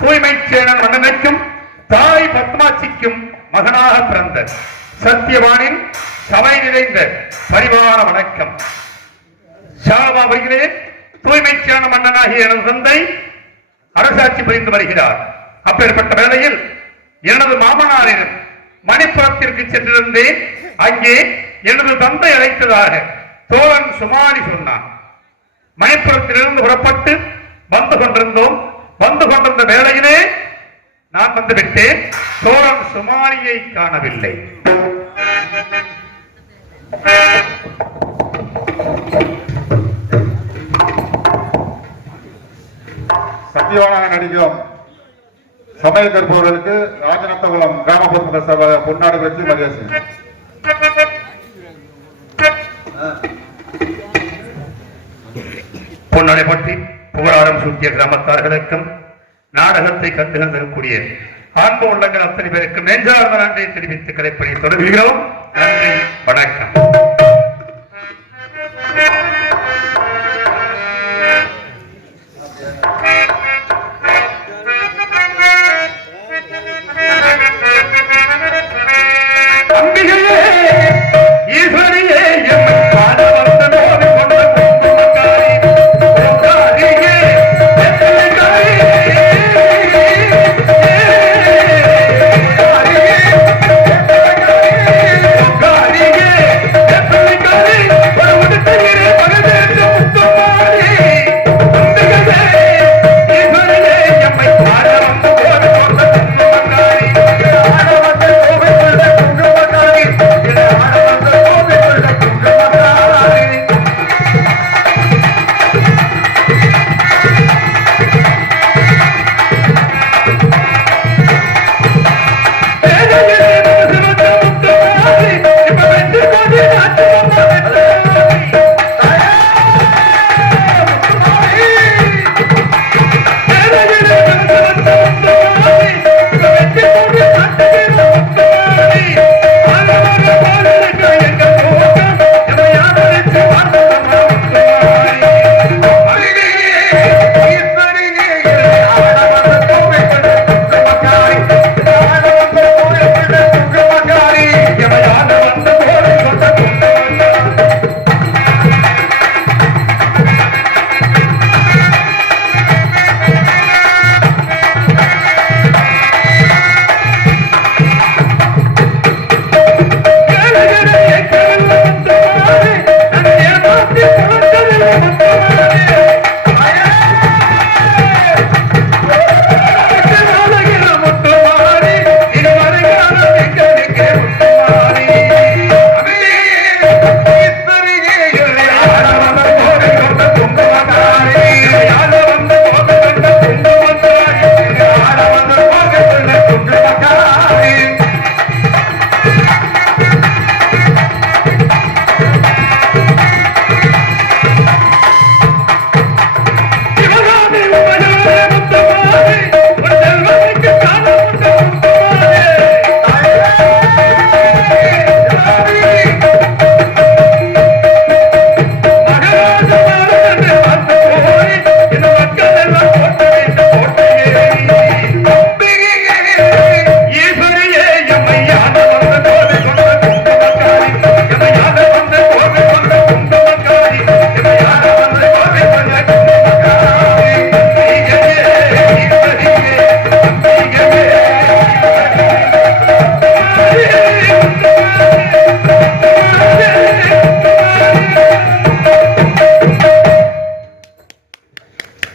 தூய்மை சேனன் மன்னனுக்கும் தாய் பத்மாட்சிக்கும் மகனாக பிறந்த சத்தியவானின் சபை நிறைந்த பரிவார வணக்கம். ஷாபாவிலே தூய்மை சேனன் மன்னனாகிய எனது தந்தை அரசாட்சி புரிந்து வருகிறார். அப்பேற்பட்ட வேளையில் எனது மாமனாரிடம் மணிப்புரத்திற்கு சென்றிருந்தேன். அங்கே எனது தந்தை அழைத்ததாக தோழன் சுமாரி சொன்னான். மணிப்புரத்திலிருந்து புறப்பட்டு வந்து கொண்டிருந்த வேளையிலே நான் வந்துவிட்டேன். தோழன் சுமாரியை காணவில்லை. சத்தியவானாக நடிக்கும் சமய கற்பவர்களுக்கு ராஜநத்தகுளம் கிராம பொதுமக்கள் சபை பொன்னாடு பெற்று மரியாதை. பொன்னாடை பற்றி புகழாரம் சூட்டிய கிராமத்தார்களுக்கும் நாடகத்தை கண்டுகொண்டிருக்கக்கூடிய ஆன்ம உள்ளங்கள் அத்தனை பேருக்கும் நெஞ்சார்ந்த நன்றியை தெரிவித்து கலைப்பணி தொடர்கிறோம். நன்றி, வணக்கம்.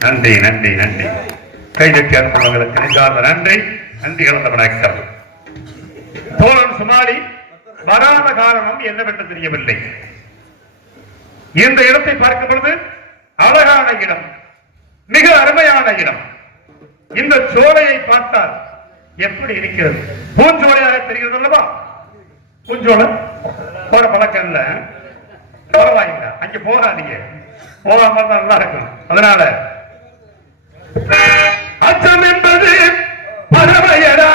நன்றி நன்றி நன்றி. கைதட்டி அனுப்புவங்களுக்கு நெஞ்சார்ந்த நன்றி. நன்றி கலந்த வணக்கம். தோழன் சுமாரி வராத காரணம் என்னவென்று தெரியவில்லை. இந்த இடத்தை பார்க்கும் பொழுது அழகான இடம், மிக அருமையான இடம். இந்த சோலையை பார்த்தால் எப்படி இருக்கிறது? பூஞ்சோலையாக தெரிகிறது அல்லவா? பூஞ்சோலை போற பழக்கம் இல்ல, பரவாயில்லை, அங்க போகாதீங்க, போகாம தான் நல்லா இருக்கும். அதனால அச்சம் என்பது பறவையடா,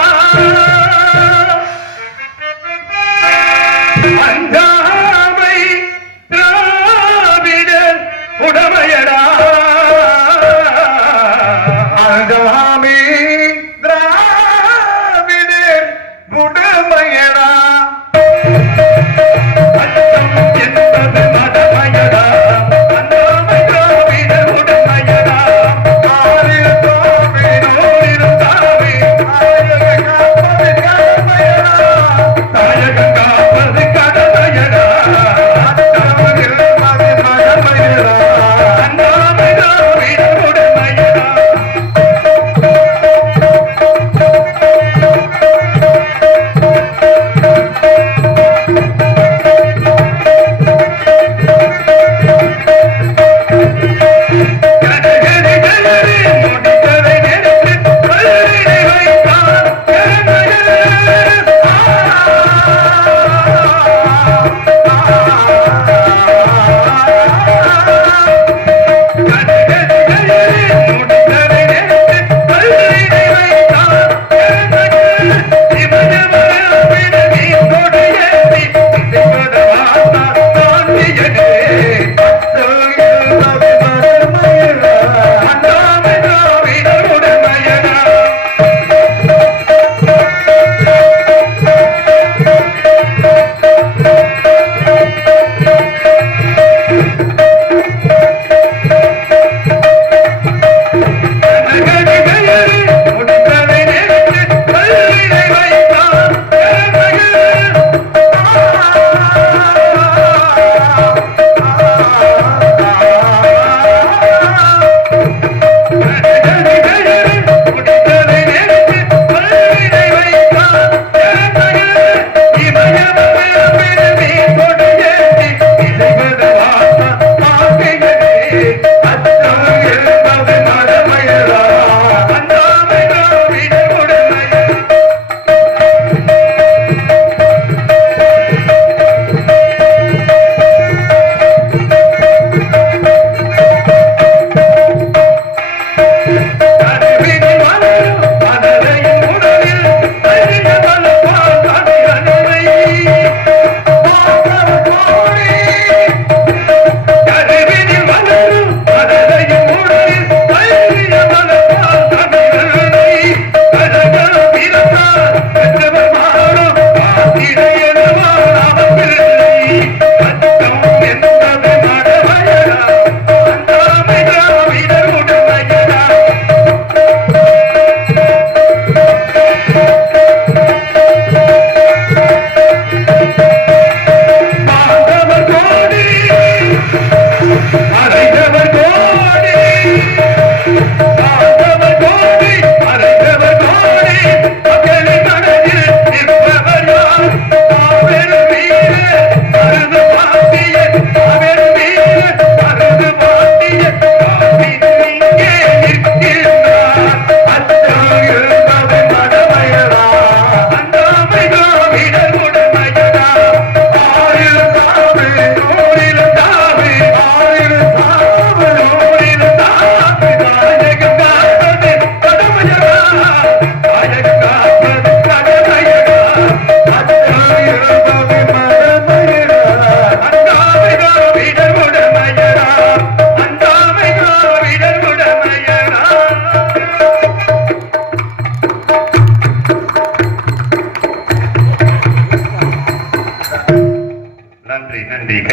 அஞ்சாமை திராவிட உடமையடா, அஞ்சாமை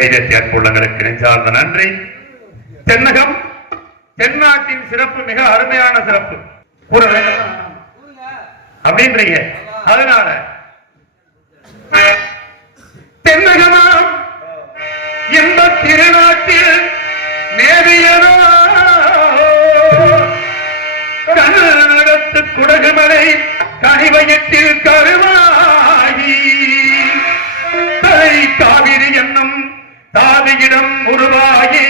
கைதேசிய அன்புள்ளங்களுக்கு நெஞ்சார்ந்த நன்றி. தென்னகம் தென்னாட்டின் சிறப்பு மிக அருமையான சிறப்பு கூற வேண்டும் அப்படின்றீங்க. அதனால தென்னகமாம் இந்த திருநாட்டில் நேவியனோ கண்ணத்து குடகுமலை கனிவயத்தில் கருவாகி தலை காவிரி என்னும் தாதியிடம் உருவாகி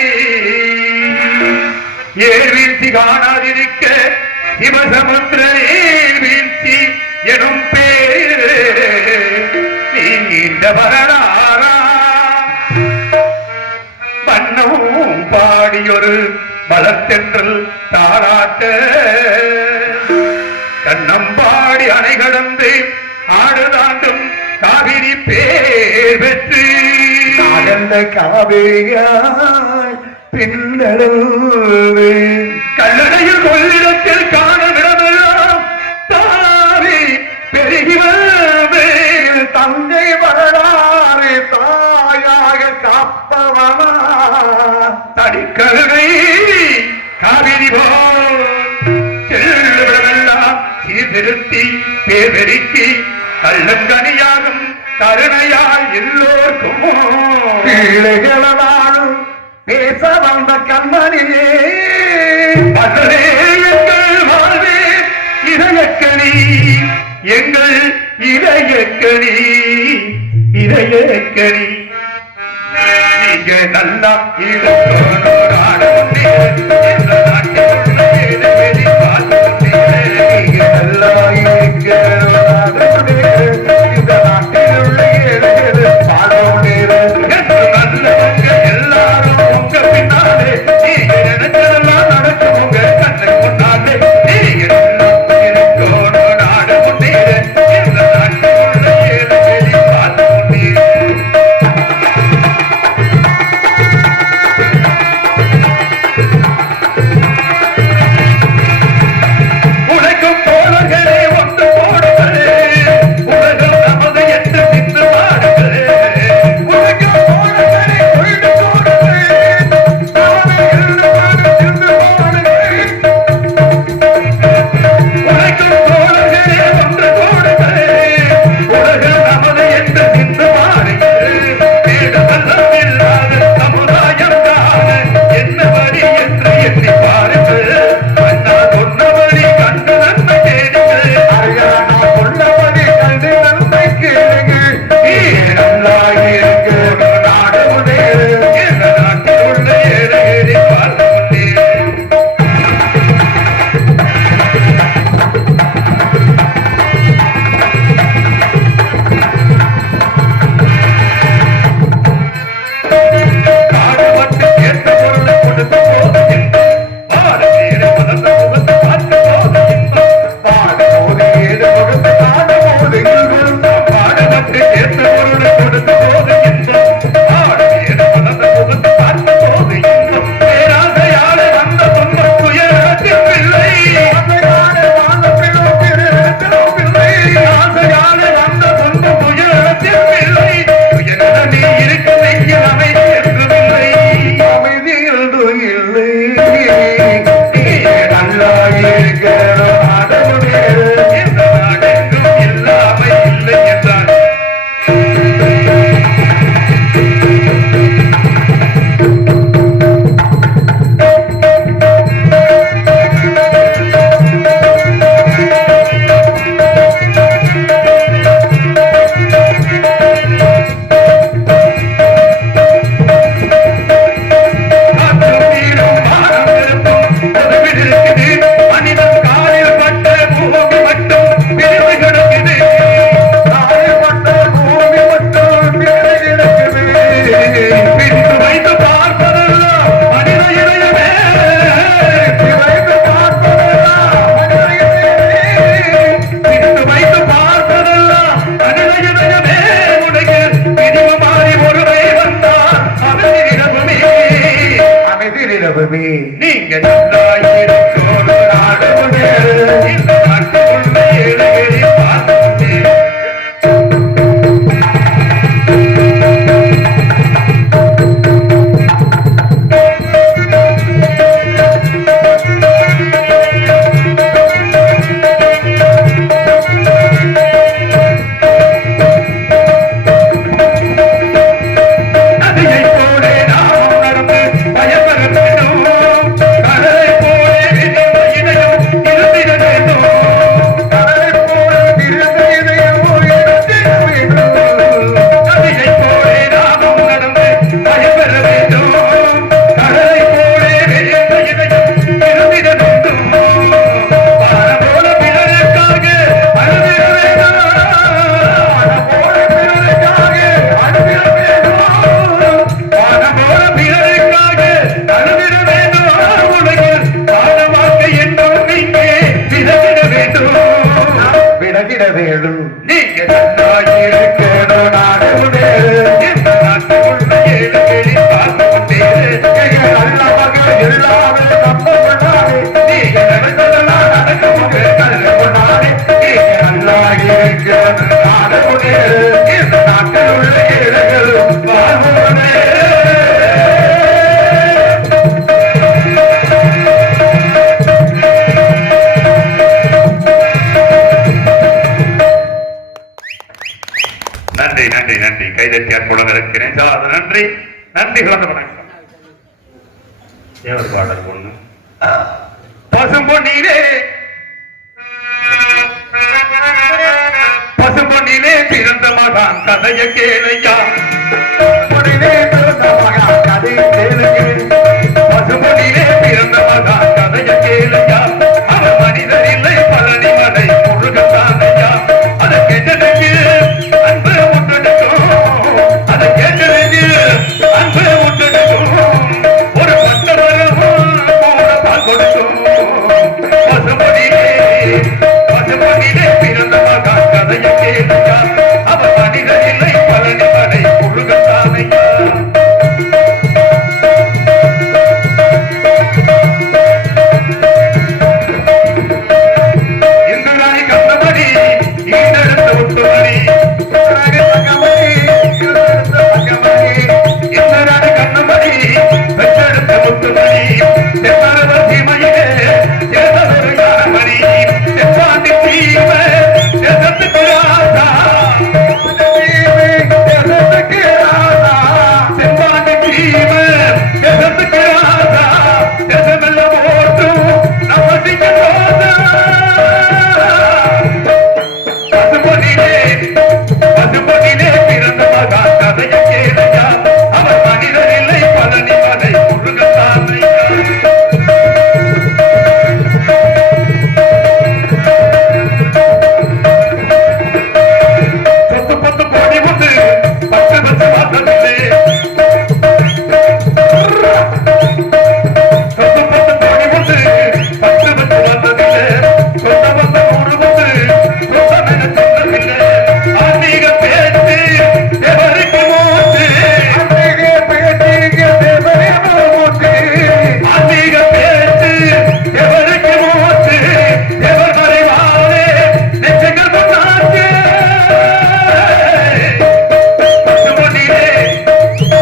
ஏழ்வீழ்ச்சி காணாதிருக்க சிவசமுத்திர வீழ்ச்சி எனும் பேர் நீண்ட வரலாறா வண்ணமும் பாடியொரு பலத்தென்றல் தாராட்ட கண்ணம்பாடி அணை கடந்து ஆடுதாண்டும் காவிரி பேர் பெற்று காவிரியாய் பின்னடவு கல்லணையில் கொள்ளிடத்தில் காணவிடமெல்லாம் தாவி பெருகி வந்து தந்தை வரலாறு தாயாக காப்பவனா தடிக்கருவை காவிரி போல் செல்லுவிடமெல்லாம் சீர்திருத்தி பேரெருக்கி கள்ளங்கனியாகும் கருணையால் எல்லோர்க்கும் பிள்ளைகளவானும் பேச வந்த கண்ணனிலே அதே எங்கள் வாழ்வே இதயக்கணி எங்கள் இதயக்கணி இதயக்கணி நீங்க நல்லா எல்லாரும் உங்க பின்னாலே நீங்க நினைச்சதெல்லாம் நடக்கும் உங்க கண்ணு முன்னாலே நீங்க இருக்கணும் நாடு முன்னேற இந்த நாட்டுக்குள்ள ஏழு வெளி பார்த்து முன்னேற வேணும். நீங்க நன்றாயிருக்கணும் நாடு முன்னேறு. இந்த நாட்டுக்குள்ள ஏழைகளின் பார்த்து கொண்டேரு. எங்க நல்ல மகள் எல்லாமே நம்ம கொண்டாடி. நீங்க நடந்ததெல்லாம் நடக்கும் கல்வி கொண்டாடி. நீங்க நல்லா இருக்கிறது நாடு முன்னேறு. இந்த நாட்டில் உள்ள ஏழைகள் வாழ்வு முன்னேறு. நன்றி நன்றி நன்றி கைதட்டி அற்புடன் இருக்கிறேன் நன்றி நன்றி கலந்து வணக்கம் தேவர் பாடல் பொண்ணு பசும்பொன்னிலே பசும்பொன்னிலே பிறந்த மகான் கதைய கேளையா பொன்னிலே பிறந்த மகன் கதை கேளுங்க. பசும்பொன்னிலே பிறந்த மகான் கதைய கேளையா அவன் மனிதர் இல்லை பழனி மலை முருகத்தானையா அதை கேட்டதற்கு அன்பு முட்டெடுக்கும் அதை கேட்டதற்கு அன்பு முட்டெடுக்கும் ஒரு பட்டவரும் கூட பால் கொடுக்கும் பசும்பொன்னிலே பிறந்த மகான் கதைய கேளையா அவன் மனிதர் இல்லை பழனி மலை முருகத்தானையா இந்துராணி கந்தமணி ஈடெடுத்த ஒத்துமணி இந்துராணி கந்தமணி பெற்றெடுத்த முத்துமணி தென்னரவர் சீமையிலே தேசதொரு யாரமணி தெப்பாண்டி தீவ தேசத்துக்கு ராசா தெப்பாண்டி தீவ தேசத்துக்கு ராசா தேசமெல்லாம் ஓட்டும் நம்ம சிங்க பசும்பொன்னிலே பிறந்த மகான் கதைய கேளையா அவர் மனிதர் இல்லை பழனி மலை முருகத்தானையா சொத்து பத்து கோடி உண்டு 10 லட்சம் வாசலிலே சொத்து பத்து கோடி உண்டு 10 லட்சம் வாசலிலே சொந்த வந்த ஊரு உண்டு சொந்தமென சொந்தமில்லை ஆன்மீக பேச்சு எவருக்கு மூச்சு ஆன்மீக பேச்சு எவருக்கு மூச்சு எவர் மறைவானே நெஞ்சங்கள் கொண்டாச்சு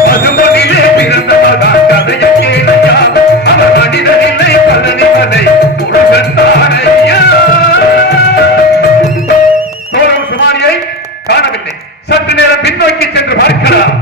பசும்பொன்னிலே பிறந்த மகான் கதைய கேளையா அவர் மனிதன் இல்லை பழனி மலை முருகன் தானையா சோழம் சுமாரியை காணவில்லை சற்று நேரம் பின்னோக்கி சென்று பார்க்கலாம்